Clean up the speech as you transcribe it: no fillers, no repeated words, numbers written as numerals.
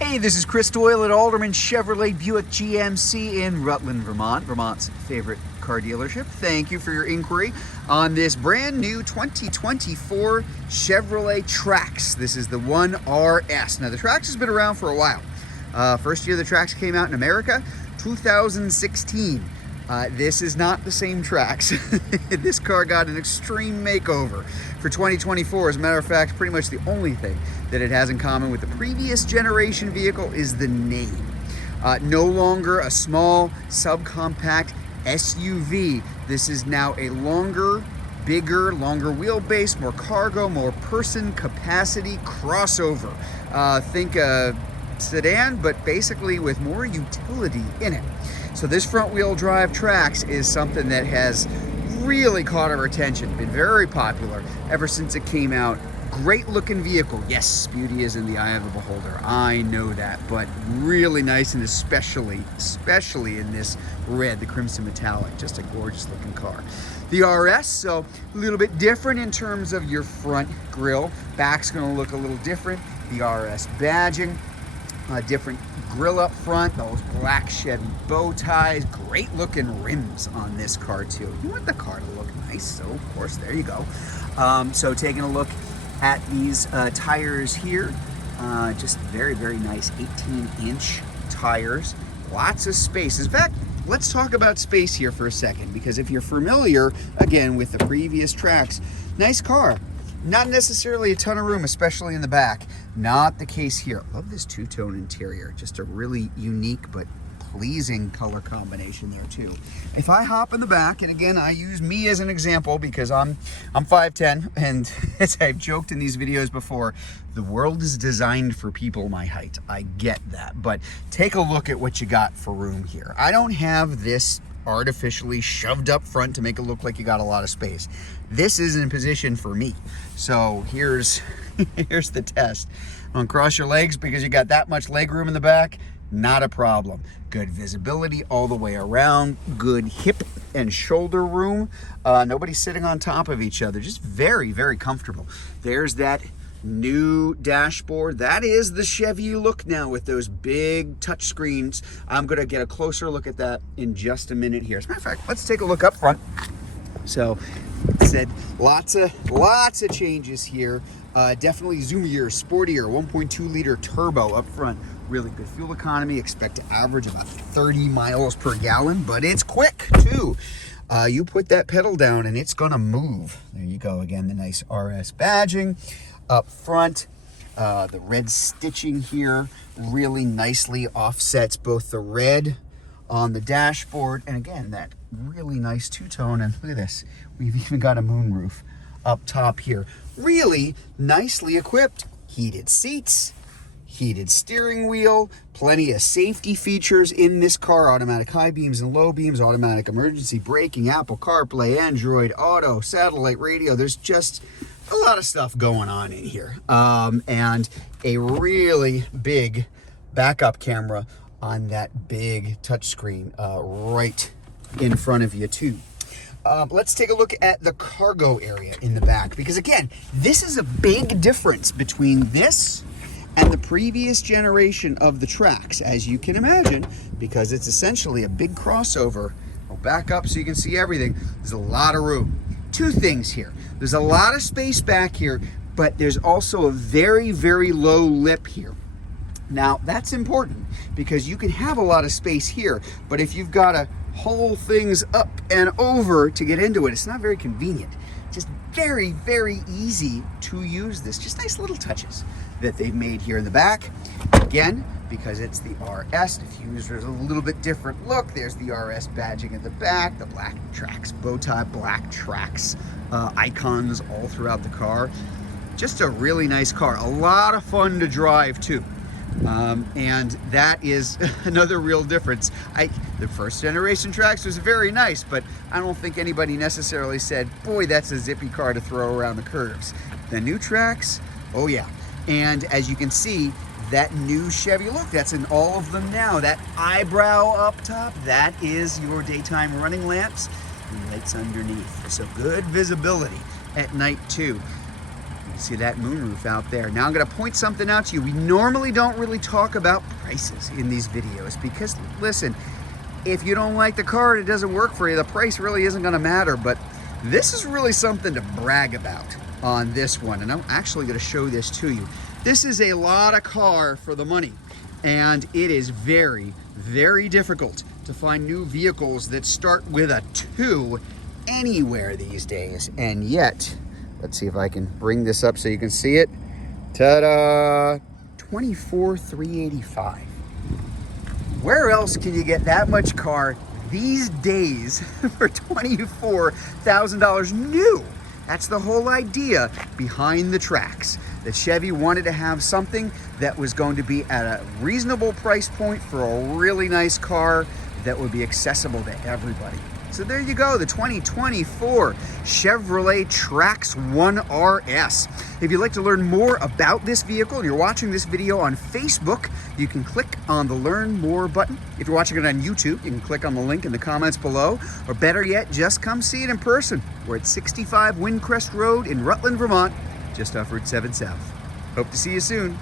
Hey, this is Chris Doyle at Alderman Chevrolet Buick GMC in Rutland, Vermont, Vermont's favorite car dealership. Thank you for your inquiry on this brand new 2024 Chevrolet Trax. This is the 1RS. Now, the Trax has been around for a while. First year the Trax came out in America, 2016. This is not the same Trax. This car got an extreme makeover for 2024. As a matter of fact, pretty much the only thing that it has in common with the previous generation vehicle is the name. No longer a small, subcompact SUV. This is now a longer, bigger, longer wheelbase, more cargo, more person capacity crossover. Think a sedan, but basically with more utility in it. So this front wheel drive Trax is something that has really caught our attention, been very popular ever since it came out. Great looking vehicle. Yes, beauty is in the eye of the beholder. I know that, but really nice, and especially in this red, the crimson metallic, just a gorgeous looking car. The RS, so a little bit different in terms of your front grille. Back's gonna look a little different. The RS badging. Different grill up front, those black Chevy bow ties, great looking rims on this car too. You want the car to look nice, so of course, there you go. So taking a look at these tires here, just very, very nice 18-inch tires, lots of space. In fact, let's talk about space here for a second, because if you're familiar, again, with the previous Trax, nice car. Not necessarily a ton of room, especially in the back. Not the case here. Love this two-tone interior. Just a really unique but pleasing color combination there too. If I hop in the back, and again, I use me as an example because I'm 5'10", and as I've joked in these videos before, the world is designed for people my height. I get that, but take a look at what you got for room here. I don't have this artificially shoved up front to make it look like you got a lot of space. This is in position for me. So here's the test. Uncross your legs because you got that much leg room in the back, not a problem. Good visibility all the way around, good hip and shoulder room. Nobody's sitting on top of each other, just very, very comfortable. There's that new dashboard. That is the Chevy look now with those big touch screens. I'm gonna get a closer look at that in just a minute here. As a matter of fact, let's take a look up front. So, said lots of changes here. Definitely zoomier, sportier, 1.2 liter turbo up front. Really good fuel economy. Expect to average about 30 miles per gallon, but it's quick too. You put that pedal down and it's gonna move. There you go. Again, the nice RS badging up front. The red stitching here really nicely offsets both the red on the dashboard, and again, that really nice two-tone. And look at this, we've even got a moonroof up top here. Really nicely equipped. Heated seats, heated steering wheel, plenty of safety features in this car. Automatic high beams and low beams, automatic emergency braking, Apple CarPlay, Android Auto, satellite radio. There's just a lot of stuff going on in here. And a really big backup camera on that big touchscreen right in front of you too. Let's take a look at the cargo area in the back, because again, this is a big difference between this and the previous generation of the Trax, as you can imagine, because it's essentially a big crossover. I'll back up so you can see everything. There's a lot of room. Two things here. There's a lot of space back here, but there's also a very, very low lip here. Now, that's important because you can have a lot of space here, but if you've got to haul things up and over to get into it, it's not very convenient. Just very, very easy to use this. Just nice little touches that they've made here in the back. Again, because it's the RS, diffuser's a little bit different look. There's the RS badging at the back, the black Trax bow tie, black Trax icons all throughout the car. Just a really nice car. A lot of fun to drive too. And that is another real difference. The first generation Trax was very nice, but I don't think anybody necessarily said, boy, that's a zippy car to throw around the curves. The new Trax, oh yeah. And as you can see, that new Chevy look, that's in all of them now. That eyebrow up top, that is your daytime running lamps and lights underneath. So good visibility at night too. See that moonroof out there. Now I'm going to point something out to you. We normally don't really talk about prices in these videos because, listen, if you don't like the car and it doesn't work for you, the price really isn't going to matter. But this is really something to brag about on this one. And I'm actually going to show this to you. This is a lot of car for the money. And it is very, very difficult to find new vehicles that start with a 2 anywhere these days. And yet, let's see if I can bring this up so you can see it. Ta-da! $24,385. Where else can you get that much car these days for $24,000 new? That's the whole idea behind the Trax. That Chevy wanted to have something that was going to be at a reasonable price point for a really nice car that would be accessible to everybody. So there you go, the 2024 Chevrolet Trax 1RS. If you'd like to learn more about this vehicle and you're watching this video on Facebook, you can click on the Learn More button. If you're watching it on YouTube, you can click on the link in the comments below, or better yet, just come see it in person. We're at 65 Windcrest Road in Rutland, Vermont, just off Route 7 South. Hope to see you soon.